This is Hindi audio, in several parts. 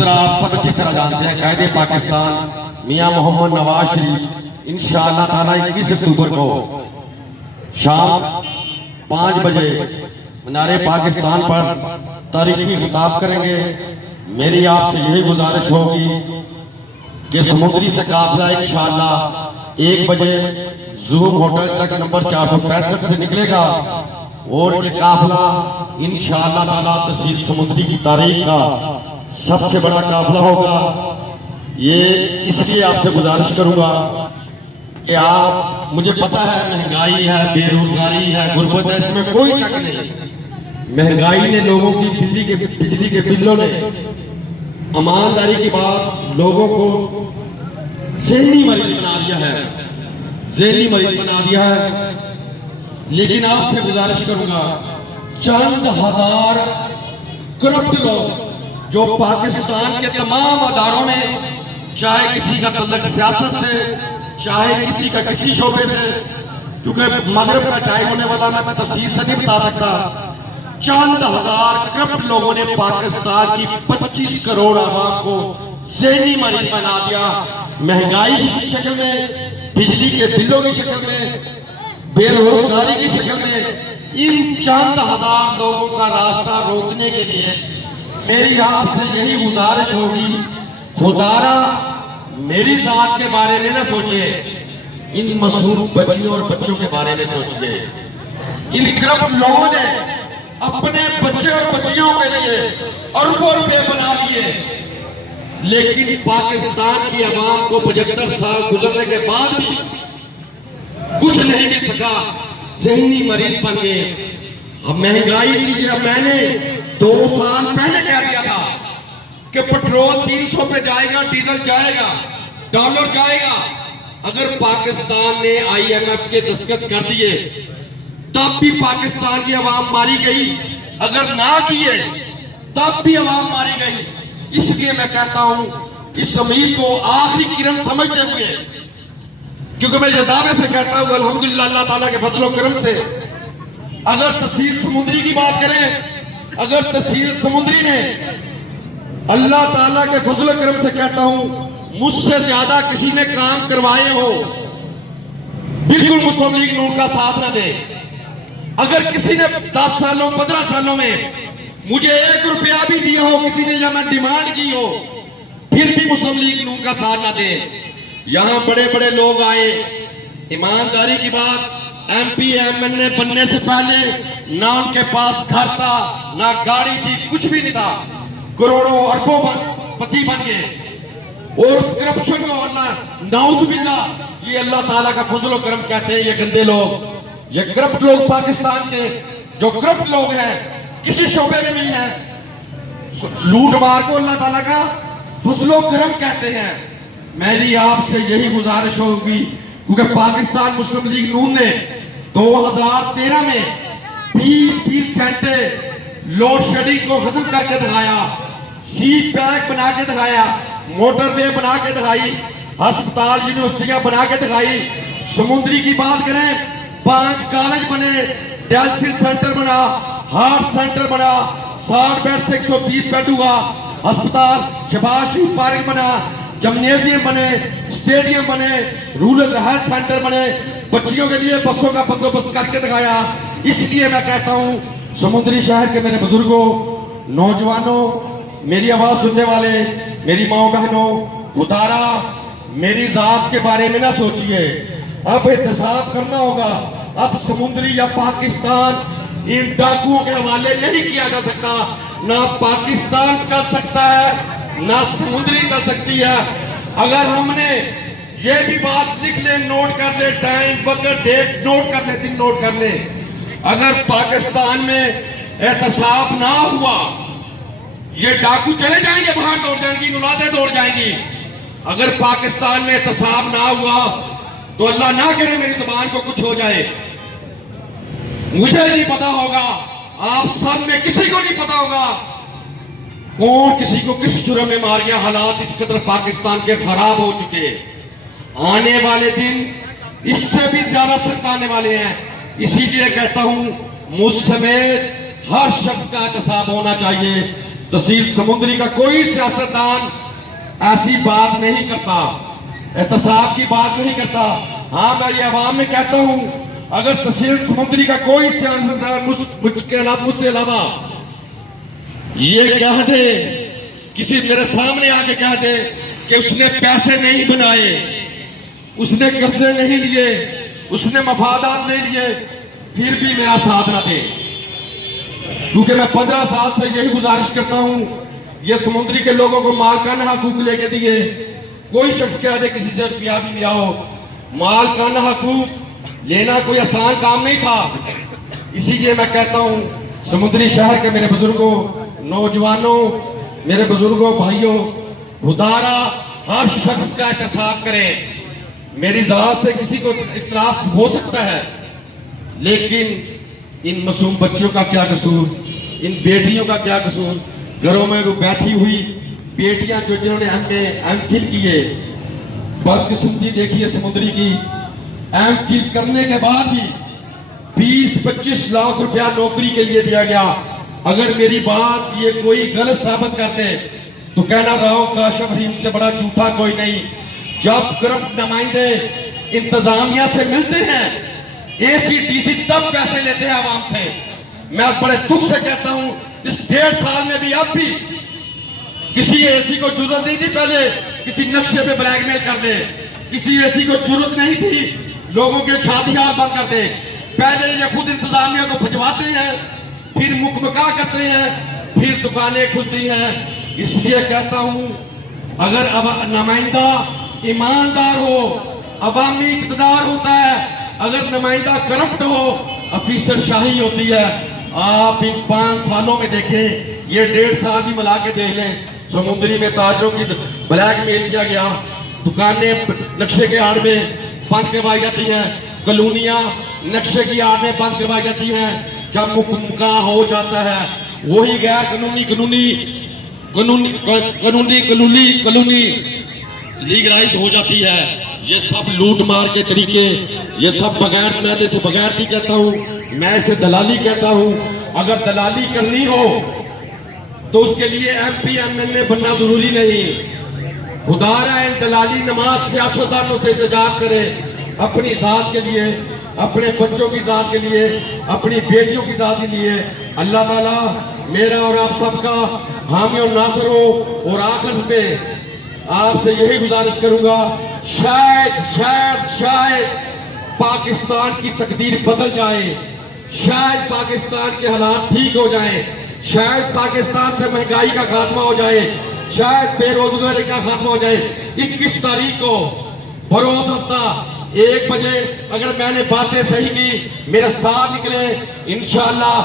तरह आप सब अच्छी तरह जानते हैं, कायदे पाकिस्तान मियां मोहम्मद नवाज शरीफ इंशाअल्लाह ताला 21 अक्टूबर को शाम 5 बजे मीनारे पाकिस्तान पर तारीखी खिताब करेंगे। मेरी आपसे यही गुजारिश होगी कि समुद्री से काफिला इंशाअल्लाह 1 बजे जूम होटल तक नंबर 465 से निकलेगा और ये काफिला इंशाअल्लाह ताला तहसील समुद्री की तारीख का सबसे बड़ा काफिला होगा। ये इसलिए आपसे गुजारिश करूंगा कि आप, मुझे पता है महंगाई है, बेरोजगारी है, गुर्बत है, इसमें कोई शक नहीं। महंगाई ने लोगों की बिजली के बिलों ने ईमानदारी की बात लोगों को ज़हनी मरीज बना दिया है, ज़हनी मरीज बना दिया है। लेकिन आपसे गुजारिश करूंगा, चंद हजार करप्ट लोग जो पाकिस्तान के तमाम अदारों में, चाहे किसी का तल्लुक सियासत से, चाहे किसी का किसी शोबे से, क्योंकि मगरिब का टाइम होने वाला, मैं तफसील से नहीं बता सकता, चंद हजार करप्ट लोगों ने पाकिस्तान की 25 करोड़ आवाम को ज़हनी मरीज बना दिया। महंगाई की शक्ल में, बिजली के बिलों की शक्ल में, बेरोजगारी की शक्ल में। इन चंद हजार लोगों का रास्ता रोकने के लिए मेरी आपसे यही गुजारिश होगी, खुदारा मेरी जात के बारे में न सोचे, इन मासूम बच्चियों और बच्चों के बारे में सोचिए। इन करप्ट लोगों ने अपने बच्चे और बच्चियों के लिए अरबों रुपए बना लिए, लेकिन पाकिस्तान की आवाम को 75 साल गुजरने के बाद भी कुछ नहीं मिल सका, ज़हनी मरीज बन गए। अब महंगाई की, मैंने 2 साल पहले कह दिया था कि पेट्रोल 300 पे जाएगा, डीजल जाएगा, डॉलर जाएगा। अगर पाकिस्तान ने IMF के दस्तखत कर दिए तब भी पाकिस्तान की आवाम मारी गई, अगर ना किए तब भी आवाम मारी गई। इसलिए मैं कहता हूं, इस उम्मीद को आखिरी किरण समझते हुए, क्योंकि मैं ये दावे से कहता हूं अल्हम्दुलिल्लाह अल्लाह ताला के फजल और करम से, अगर तहसील समुद्री की बात करें, अगर तहसील समुद्री ने अल्लाह ताला के फजल और करम से कहता हूं, मुझसे ज्यादा किसी ने काम करवाए हो, बिल्कुल मुस्लिम लीग नून का साथ न दे। अगर किसी ने 10 सालों 15 सालों में मुझे 1 रुपया भी दिया हो किसी ने, या मैं डिमांड की हो, फिर भी मुस्लिम लीग नून का साथ न दे। यहां बड़े बड़े लोग आए, ईमानदारी की बात, MP MLA बनने से पहले ना उनके पास घर था, ना गाड़ी थी, कुछ भी नहीं था, करोड़ों अरबों पति बन गए। और उस करप्शन को नाउजुबिल्लाह, ये अल्लाह ताला का फजल और करम कहते हैं। ये गंदे लोग, ये करप्ट लोग, पाकिस्तान के जो करप्ट लोग हैं, किसी शोबे में नहीं है, लूट मार को अल्लाह ताला का फजल और करम कहते हैं। मेरी आपसे यही गुजारिश होगी, क्योंकि पाकिस्तान मुस्लिम लीग नून ने 2013 में 20 घंटे लोड शेडिंग को खत्म करके दिखाया, सीट पैक बना के दिखाया, मोटरवे बना के दिखाई, अस्पताल यूनिवर्सिटियां बना के दिखाई। समुद्री की बात करें, 5 कॉलेज बने, डायलिसिस सेंटर बना, हार्ट सेंटर बना, 60 बेड से 120 बेड हुआ, अस्पताल, शहबाज शरीफ पार्क बना, जिम्नेजियम बने, स्टेडियम बने, रूरल हेल्थ सेंटर बने, बच्चियों के लिए बसों का बंदोबस्त करके दिखाया। इसलिए मैं कहता हूं, समुद्री शहर के मेरे बुजुर्गों, नौजवानों, मेरी आवाज सुनने वाले, मेरी माओ बहनों, खुदारा मेरी जात के बारे में ना सोचिए। अब एहतसाब करना होगा। अब समुद्री या पाकिस्तान इन डाकुओं के हवाले नहीं किया जा सकता। ना पाकिस्तान चल सकता है, ना समुद्री चल सकती है। अगर हमने ये भी बात लिख ले, नोट कर ले, टाइम वक्त डेट नोट कर ले, दिन नोट कर ले, अगर पाकिस्तान में एहतसाब ना हुआ, ये डाकू चले जाएंगे, बाहर दौड़ जाएंगी, मुलादे दौड़ जाएंगी। अगर पाकिस्तान में एहतसाब ना हुआ तो अल्लाह ना करे मेरी जुबान को कुछ हो जाए, मुझे नहीं पता होगा, आप सब में किसी को नहीं पता होगा कौन किसी को किस जुर्म में मार गया। हालात इस कदर पाकिस्तान के खराब हो चुके, आने वाले दिन इससे भी ज्यादा सख्त आने वाले हैं। इसीलिए कहता हूं, मुझ समेत हर शख्स का एहतसाब होना चाहिए। तहसील समुद्री का कोई सियासतदान ऐसी बात नहीं करता, एहतसाब की बात नहीं करता। हाँ, मैं ये आवाम में कहता हूं, अगर तहसील समुद्री का कोई सियासतदान मुझसे अलावा ये कह दे, किसी मेरे सामने आके कह दे कि उसने पैसे नहीं बनाए, उसने कर्जे नहीं लिए, उसने मफादात नहीं लिए, फिर भी मेरा साथ ना दे, क्योंकि मैं 15 साल से यही गुजारिश करता हूं, ये समुद्री के लोगों को मालकाना हकूक लेके दिए। कोई शख्स कह दे किसी से रुपया भी लिया हो, मालकाना हकूक लेना कोई आसान काम नहीं था। इसीलिए मैं कहता हूं, समुद्री शहर के मेरे बुजुर्गों, नौजवानों, मेरे बुजुर्गों, भाइयों, खुदारा हर शख्स का एहतसाब करें। मेरी जात से किसी को इख्तिलाफ हो सकता है, लेकिन इन मासूम बच्चों का क्या कसूर, इन बेटियों का क्या कसूर? घरों में वो बैठी हुई बेटियां जो जिन्होंने एमफिल किए, बदकिस्मती देखिए समुद्री की, एमफिल करने के बाद भी 20-25 लाख रुपया नौकरी के लिए दिया गया। अगर मेरी बात ये कोई गलत साबित करते तो कहना राव काशिफ रहीम से बड़ा झूठा कोई नहीं। जब करप्ट नुमाइंदे इंतजामिया से मिलते हैं, ACDC तब पैसे लेते हैं आवाम से। मैं बड़े दुख से कहता हूं, इस 1.5 साल में भी अब भी किसी एसी को जरूरत नहीं थी पहले किसी नक्शे पे ब्लैकमेल कर दे, किसी एसी को जरूरत नहीं थी लोगों के शादियां बंद कर दे। पहले ये खुद इंतजामिया को भिजवाते हैं, फिर मुकमका करते हैं, फिर दुकानें खुलती हैं। इसलिए कहता हूं, अगर नुमाइंदा ईमानदार हो, अवामी इक़्तिदार होता है, अगर नुमाइंदा करप्ट हो, अफीसर शाही होती है। आप इन 5 सालों में देखें, ये 1.5 साल भी मिला के देख लें, समुद्री में ताजरों की ब्लैकमेल किया गया, दुकानें नक्शे के आड़ में बंद करवाई जाती हैं, कॉलोनियां नक्शे की आड़ में बंद करवाई जाती हैं। जब मुकम्मल हो जाता है, वही गैर कानूनी लीगलाइज हो जाती है। ये सब लूट मार के तरीके, ये सब बगैर, मैं जैसे बगैर भी कहता हूँ, मैं इसे दलाली कहता हूँ। अगर दलाली करनी हो तो उसके लिए MP MLA बनना जरूरी नहीं। खुदारा इन दलाली नमाज सियासतदानों से इंतजार करे, अपनी जात के लिए, अपने बच्चों की जात के लिए, अपनी बेटियों की जात के लिए। अल्लाह ताला मेरा और आप सबका हामी और नासिर हो। और आखिर पे आपसे यही गुजारिश करूंगा, शायद पाकिस्तान की तकदीर बदल जाए, शायद पाकिस्तान के हालात ठीक हो जाएं, शायद पाकिस्तान से महंगाई का खात्मा हो जाए, शायद बेरोजगारी का खात्मा हो जाए। 21 तारीख को बरोज हफ्ता 1 बजे अगर मैंने बातें सही की, मेरे साथ निकले, इंशाअल्लाह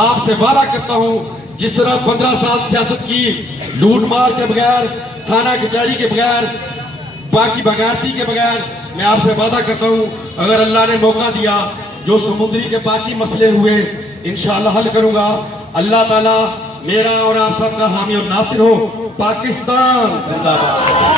आपसे वादा करता हूं, जिस तरह 15 साल सियासत की, लूट मार के बगैर, थाना कचहरी के बगैर, बाकी बगावती के बगैर, मैं आपसे वादा करता हूं, अगर अल्लाह ने मौका दिया, जो समुद्री के बाकी मसले हुए इंशाअल्लाह हल करूंगा। अल्लाह ताला मेरा और आप सबका हामी और नासिर हो। पाकिस्तान जिंदाबाद।